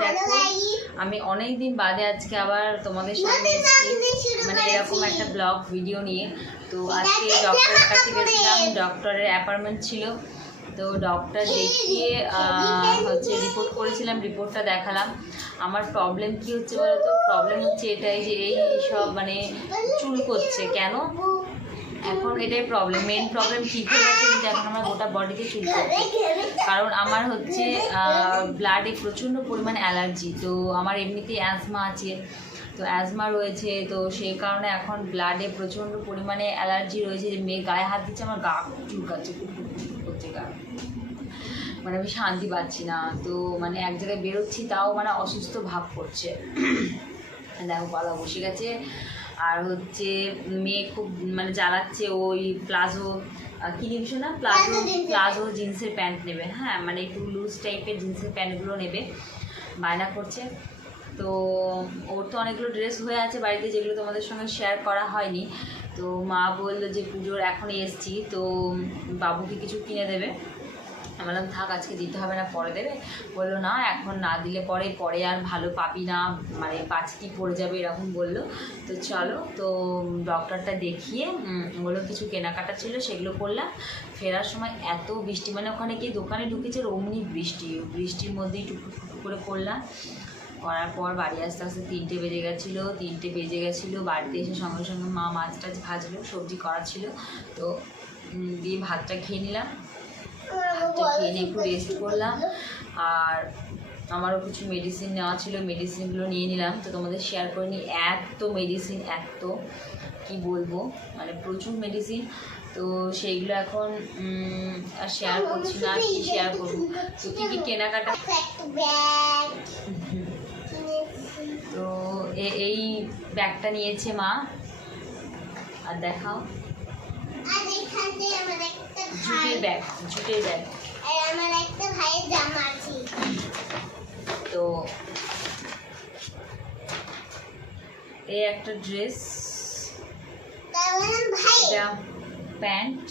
দেখো আমি অনেক দিন বাদে আজকে আবার তোমাদের সামনে এসেছি। মানে এরকম একটা ব্লগ ভিডিও নিয়ে। তো আজকে ডক্টরের কাছে গেছিলাম ডক্টরের অ্যাপার্টমেন্ট ছিল। তো ডক্টর দেখিয়ে হচ্ছে রিপোর্ট করেছিলাম রিপোর্টটা দেখালাম। আমার প্রবলেম কি হচ্ছে বলো তো প্রবলেম হচ্ছে এটাই যে এই সব মানে চুল করছে। কেন? এখন এটাই প্রবলেম মেন প্রবলেম ঠিক হয়ে গেছে কিন্তু এখন আমার গোটা বডিতে চুল কারণ আমার হচ্ছে ব্লাডে প্রচণ্ড পরিমাণ অ্যালার্জি তো আমার এমনিতেই অ্যাজমা আছে, তো অ্যাজমা রয়েছে, তো সেই কারণে এখন ব্লাডে প্রচণ্ড পরিমাণে অ্যালার্জি রয়েছে। যে মেয়ে গায়ে হাত দিচ্ছে, আমার গা চুলকাচ্ছে করছে গা। মানে আমি শান্তি পাচ্ছি না, তো মানে এক জায়গায় বেরোচ্ছি, তাও মানে অসুস্থ ভাব করছে। দেখো পালা বসে গেছে। আর হচ্ছে মেয়ে খুব মানে জ্বালাচ্ছে ওই প্লাজো কি জিনিস না? প্লাজো প্লাজো জিন্সের প্যান্ট নেবে। হ্যাঁ মানে একটু লুজ টাইপের জিন্সের প্যান্টগুলো নেবে। বায়না করছে। তো ওর তো অনেকগুলো ড্রেস হয়ে আছে বাড়িতে যেগুলো তোমাদের সঙ্গে শেয়ার করা হয়নি। তো মা বলল যে পুজোর এখনই এসছি। তো বাবুকে কিছু কিনে দেবে। আমি বললাম, থাক, আজকে দিতে হবে না, পরে দেবে? বলল, না, এখন না দিলে পরে পরে আর ভালো পাবি না মানে পাঁচটি পড়ে যাবে? এরকম বলল। তো চলো, তো ডক্টরটা দেখিয়ে ওগুলো কিছু কেনাকাটা ছিল, সেগুলো করলাম। ফেরার সময় এত বৃষ্টি মানে ওখানে গিয়ে দোকানে ঢুকেছে অমনি বৃষ্টি, বৃষ্টির মধ্যেই টুকু টুকু করে করলাম। করার পর বাড়ি আসতে আসতে তিনটে বেজে গেছিল, তিনটে বেজে গেছিল, বাড়িতে এসে সঙ্গে সঙ্গে মা মাছ টাছ ভাজলো, সবজি করা ছিল। তো দিয়ে ভাতটা খেয়ে নিলাম। ভাতটা খেয়ে নিয়ে একটু রেস্ট করলাম। আর আমারও কিছু মেডিসিন নেওয়া ছিল মেডিসিনগুলো নিয়ে নিলাম। তো তোমাদের শেয়ার করে নিই। এত মেডিসিন এত, কি বলব? মানে প্রচুর মেডিসিন তো সেইগুলো এখন আর শেয়ার করছি না কি শেয়ার করব? তো কী কী কেনাকাটা? তো এই ব্যাগটা নিয়েছে মা। আর দেখাও। জুটের ব্যাগ জুটের ব্যাগ। তো এই একটা ড্রেস এটা প্যান্ট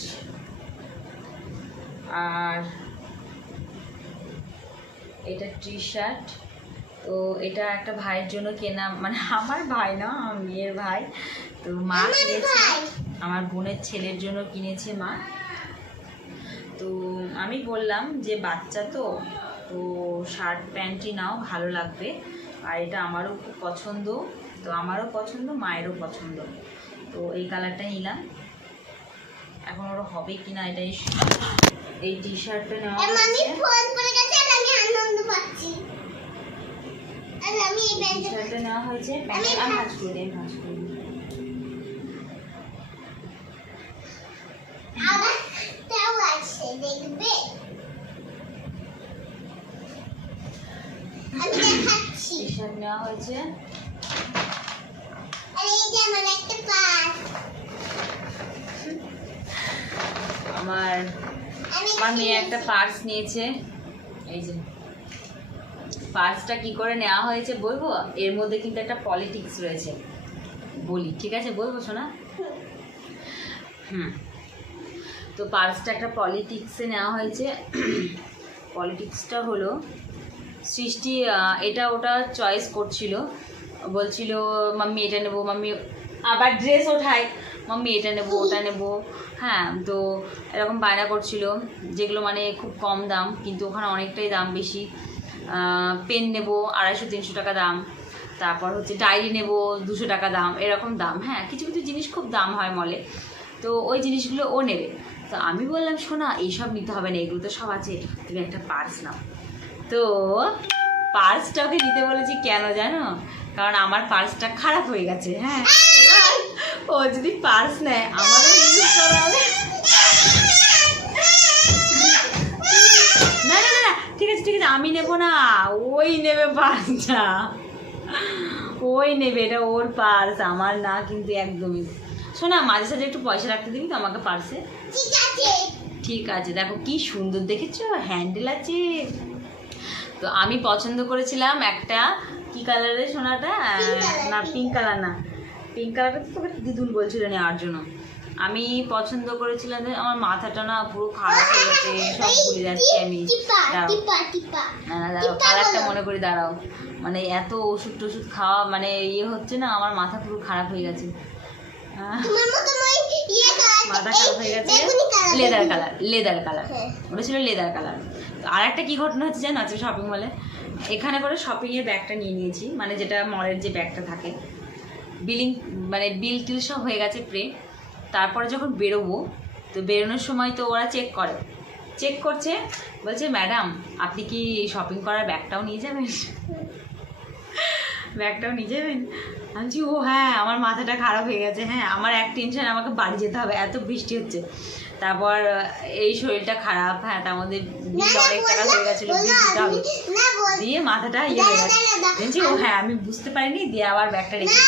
আর এটা টি শার্ট তো এটা একটা ভাইয়ের জন্য কেনা মানে আমার ভাই না আমার মেয়ের ভাই। তো মা কিনেছে। আমার বোনের ছেলের জন্য কিনেছে মা। তো আমি বললাম যে বাচ্চা তো তো শার্ট প্যান্টই নাও ভালো লাগবে। আর এটা আমারও খুব পছন্দ। তো আমারও পছন্দ মায়েরও পছন্দ। তো এই কালারটা নিলাম। এখন ওর হবে কি না এটাই এই টি শার্টটা নেওয়া হয়েছে টি শার্টটা নেওয়া হয়েছে। প্যান্ট আমি ভাজ করে আমি ভাজ করে দিই দেখবে আমি দেখাচ্ছি টি শার্ট নেওয়া হয়েছে। আমার আমার মেয়ে একটা পার্স নিয়েছে। এই যে। পার্সটা কি করে নেওয়া হয়েছে বলব? এর মধ্যে কিন্তু একটা পলিটিক্স রয়েছে। বলি ঠিক আছে? বলব শোনা হুম। তো পার্সটা একটা পলিটিক্সে নেওয়া হয়েছে। পলিটিক্সটা হলো সৃষ্টি এটা ওটা চয়েস করছিল। বলছিল, মাম্মি, এটা নেব, মাম্মি, আবার ড্রেস ওঠায়। মাম্মি, এটা নেব, ওটা নেব। হ্যাঁ তো এরকম বায়না করছিল, যেগুলো মানে খুব কম দাম, কিন্তু ওখানে অনেকটাই দাম বেশি। পেন নেব, আড়াইশো, তিনশো টাকা দাম। তারপর হচ্ছে ডায়েরি নেব, দুশো টাকা দাম, এরকম দাম। হ্যাঁ কিছু কিছু জিনিস খুব দাম হয় মলে তো ওই জিনিসগুলো ও নেবে। তো আমি বললাম, শোনা, এইসব নিতে হবে না, এগুলো তো সব আছে, তুমি একটা পার্স নাও। তো পার্সটা ওকে দিতে বলেছি কেন জানো? কারণ আমার পার্সটা খারাপ হয়ে গেছে হ্যাঁ? ও যদি পার্স নেয় আমারও ইউজ করা হবে। না না না ঠিক আছে ঠিক আছে আমি নেব না ওই নেবে পার্সটা। ওই নেবে এটা ওর পার্স আমার না কিন্তু একদমই। শোনা মাঝে সাঝে একটু পয়সা রাখতে দিবি তো আমাকে পার্সে? ঠিক আছে। দেখো কি সুন্দর দেখেছ? হ্যান্ডেল আছে। তো আমি পছন্দ করেছিলাম একটা কি কালারের সোনাটা? না পিঙ্ক কালার না। পিঙ্ক কালারটা তো তোকে দিদুন বলছিল নেওয়ার জন্য। আমি পছন্দ করেছিলাম যে আমার মাথাটা না পুরো খারাপ হয়ে গেছে সব ভুলে যাচ্ছি আমি। কালারটা মনে করে দাঁড়াও। মানে এত ওষুধ টষুধ খাওয়া মানে ইয়ে হচ্ছে না আমার মাথা পুরো খারাপ হয়ে গেছে। ইয়ে মাথা খারাপ হয়ে গেছে। Leather colour leather colour. ওটা ছিল লেদার কালার আর একটা কী ঘটনা হচ্ছে জানো আছে শপিং মলে এখানে করে শপিংয়ের ব্যাগটা নিয়ে নিয়েছি মানে যেটা মলের যে ব্যাগটা থাকে। বিলিং মানে বিল টিল সব হয়ে গেছে প্রে তারপরে যখন বেরোবো, তো বেরোনোর সময় তো ওরা চেক করে। চেক করছে, বলছে ম্যাডাম আপনি কি শপিং করার ব্যাগটাও নিয়ে যাবেন? ব্যাগটাও নিয়ে যাবেন? আমি ও হ্যাঁ আমার মাথাটা খারাপ হয়ে গেছে। হ্যাঁ আমার এক টেনশন আমাকে বাড়ি যেতে হবে। এত বৃষ্টি হচ্ছে। তারপর এই শরীরটা খারাপ। হ্যাঁ তার মধ্যে অনেক টাকা হয়ে গেছিল দিয়ে মাথাটা ইয়ে হয়ে গেছে। ও হ্যাঁ আমি বুঝতে পারিনি। দিয়ে আবার ব্যাগটা রেখে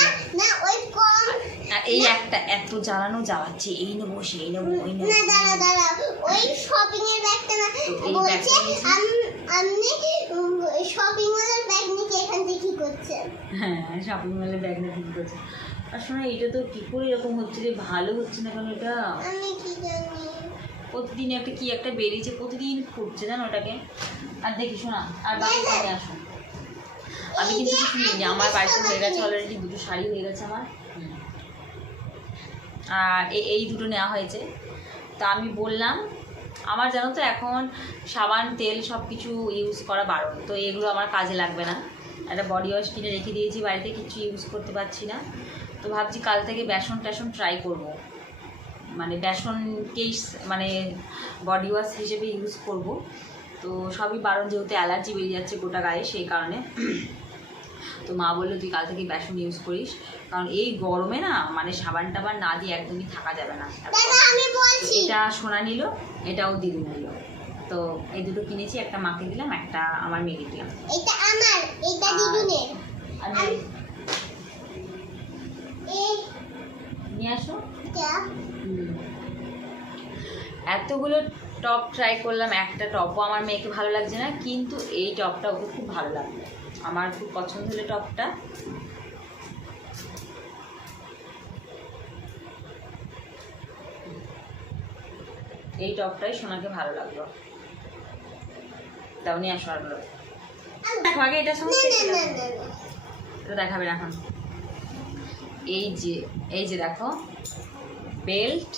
এই একটা এত জ্বালানো জ্বালাচ্ছে। এই নেব সেই নেব ওই নেব। বলছে আপনি শপিং মলের ব্যাগ নিয়ে এখান থেকে কি করছেন হ্যাঁ শপিং মলে ব্যাগ নিয়ে ঠিক করছে। আর শোনো এটা তো কী করে এরকম হচ্ছে রে ভালো হচ্ছে না কেন এটা? আমি কি জানি। প্রতিদিন একটা কি একটা বেরিয়েছে প্রতিদিন ফুটছে জানো ওটাকে আর দেখি শোনা আর বাকি নিয়ে আসো। আমি কিন্তু কিছু নিইনি আমার বাড়িতে হয়ে গেছে অলরেডি দুটো শাড়ি হয়ে গেছে আমার। আর এই দুটো নেওয়া হয়েছে। তা আমি বললাম আমার জানো তো এখন সাবান, তেল সব কিছু ইউজ করা বারণ। তো এগুলো আমার কাজে লাগবে না। একটা বডি ওয়াশ কিনে রেখে দিয়েছি, বাড়িতে কিছু ইউজ করতে পারছি না। তো ভাবছি কাল থেকে বেসন টেসন ট্রাই করব। মানে বেসনকেই মানে বডি ওয়াশ হিসেবে ইউজ করব। তো সবই বারণ যেহেতু অ্যালার্জি বেরিয়ে যাচ্ছে গোটা গায়ে, সেই কারণে তো মা বলল তুই কাল থেকে বেসন ইউজ করিস। কারণ এই গরমে না মানে সাবান টাবান না দিয়ে একদমই থাকা যাবে না। এটা সোনা নিল এটাও দিদি নিল। তো এই দুটো কিনেছি একটা মাকে দিলাম একটা আমার মেয়েকে দিলাম। এটা আমার এটা দিদুনের। আমি নিয়ে আসো। এতগুলো টপ ট্রাই করলাম একটা টপও আমার মেয়েকে ভালো লাগছে না কিন্তু এই টপটা ওকে খুব ভালো লাগবে আমার খুব পছন্দ হলো টপটা। এই টপটাই সোনাকে ভালো লাগল। তাও নিয়ে আসো আরগুলো। দেখো আগে এটা না। এটা দেখাবেন এখন। এই যে এই যে দেখো বেল্ট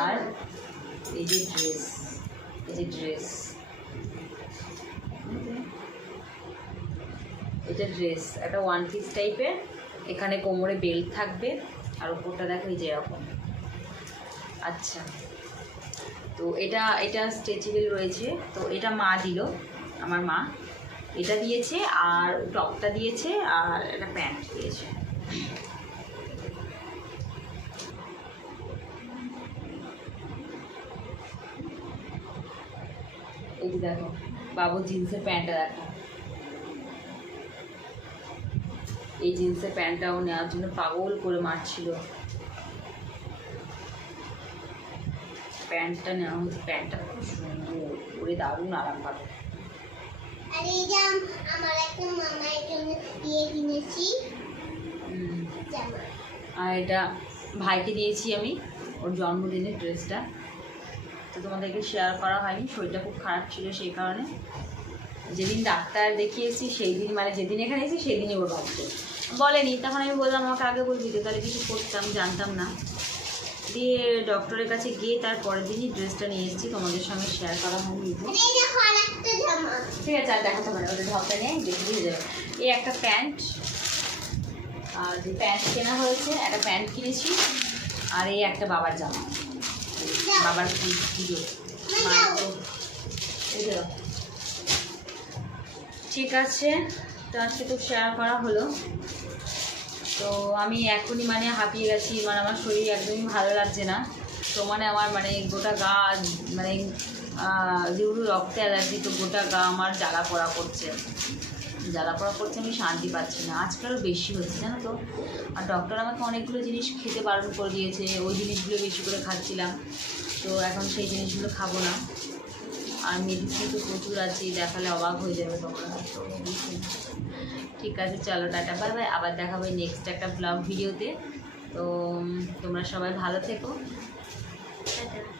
আর এই যে ড্রেস এই যে ড্রেস। এটা ড্রেস একটা ওয়ান পিস টাইপের এখানে কোমরে বেল্ট থাকবে, আর উপরটা দেখো এই যে এরকম। আচ্ছা। তো এটা এটা স্ট্রেচেবল রয়েছে। তো এটা মা দিল, আমার মা। এটা দিয়েছে, আর টপটা দিয়েছে, আর একটা প্যান্ট দিয়েছে। এই দেখো বাবুর জিন্সের প্যান্টটা দেখো। এই জিন্সের প্যান্টটাও নেওয়ার জন্য পাগল করে মারছিল। প্যান্টটা নেওয়া হচ্ছে প্যান্টটা খুব সুন্দর ওরে দারুণ আরাম পাবে। আর এই যে আম- আমার একটা মামার জন্য দিয়ে কিনেছি। আর এটা ভাইকে দিয়েছি আমি ওর জন্মদিনের ড্রেসটা। তো তোমাদেরকে শেয়ার করা হয়নি শরীরটা খুব খারাপ ছিল সেই কারণে। যেদিন ডাক্তার দেখিয়েছি সেই দিন মানে যেদিন এখানে এসেছি সেই দিনই ওর বাড়িতে বলেনি তখন আমি বললাম আমাকে আগে বলবি তো তাহলে কিছু করতাম জানতাম না। দিয়ে ডক্টরের কাছে গিয়ে তার পরের দিনই ড্রেসটা নিয়ে এসেছি তোমাদের সঙ্গে শেয়ার করা হয়নি। দেখো জামা ঠিক আছে আর দেখাতে পারে ওটা ঢপটা নেই দেখে দিয়ে যাবে। এই একটা প্যান্ট আর যে প্যান্ট কেনা হয়েছে একটা প্যান্ট কিনেছি আর এই একটা বাবার জামা। বাবার পুজো এই দেখো। ঠিক আছে। তো আজকে তো শেয়ার করা হলো। তো আমি এখনই মানে হাঁপিয়ে গেছি মানে আমার শরীর একদমই ভালো লাগছে না। তো মানে আমার মানে গোটা গা মানে যেহেতু রক্তে অ্যালার্জি, তো গোটা গা আমার জ্বালা পড়া করছে। জ্বালা পড়া করছে, আমি শান্তি পাচ্ছি না। আজকে আরও বেশি হচ্ছে, জানো তো? আর ডক্টর আমাকে অনেকগুলো জিনিস খেতে বারণ করে দিয়েছে, ওই জিনিসগুলো বেশি করে খাচ্ছিলাম। তো এখন সেই জিনিসগুলো খাব না। আর মিল্কি তো প্রচুর আছে, দেখালে অবাক হয়ে যাবে তোমরা ঠিক আছে, চলো, টাটা, বাই বাই, আবার দেখাবো নেক্সট একটা ব্লগ ভিডিওতে। তো তোমরা সবাই ভালো থেকো। টাটা।